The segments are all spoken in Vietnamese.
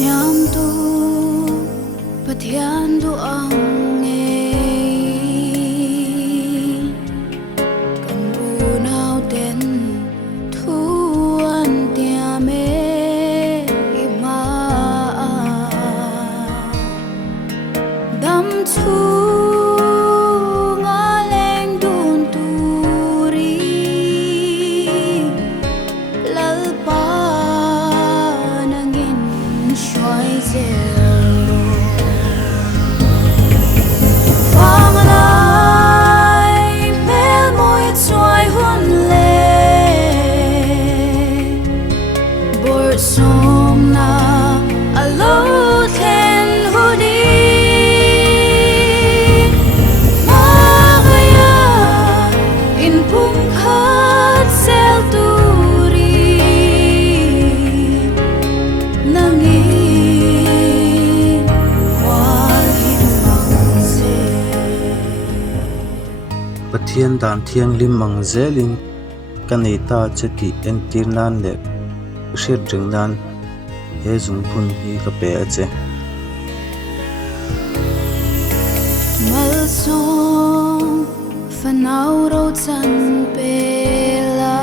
siam tu pathian tu ang kan bu nau den thu an tia me ma dam chu nga leng dun tu ri lal pa nangin shoi zelo vang lai mel moi choi hun le bor som na alo then hu di magaya in pum khat sel tu ri nangi wal hin mang se Pathian dan thiang lim mang zelin kanita chati entir nan le shet ring nan he zung phun hi ka pe ache mal song fanau ro chan pe la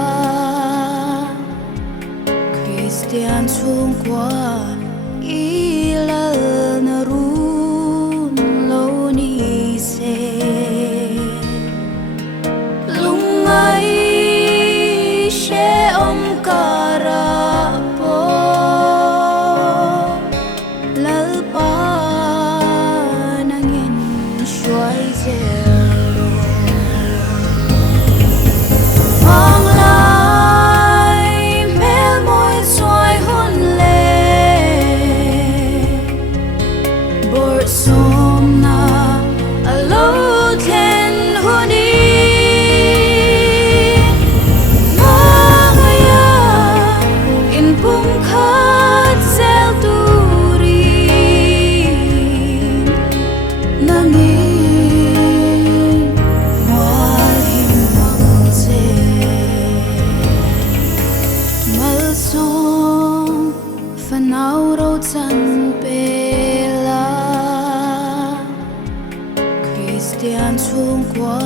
Christian chung kwa ilal na run lo ni se lungai she om kara po lal pa nangin shuai zelo vang lai mel moi choi hun le bor som na alo then hu di magaya in pum khat sel tu ri nangi wal hin mang se mal song fanau ro chan pe la Christian chung kwa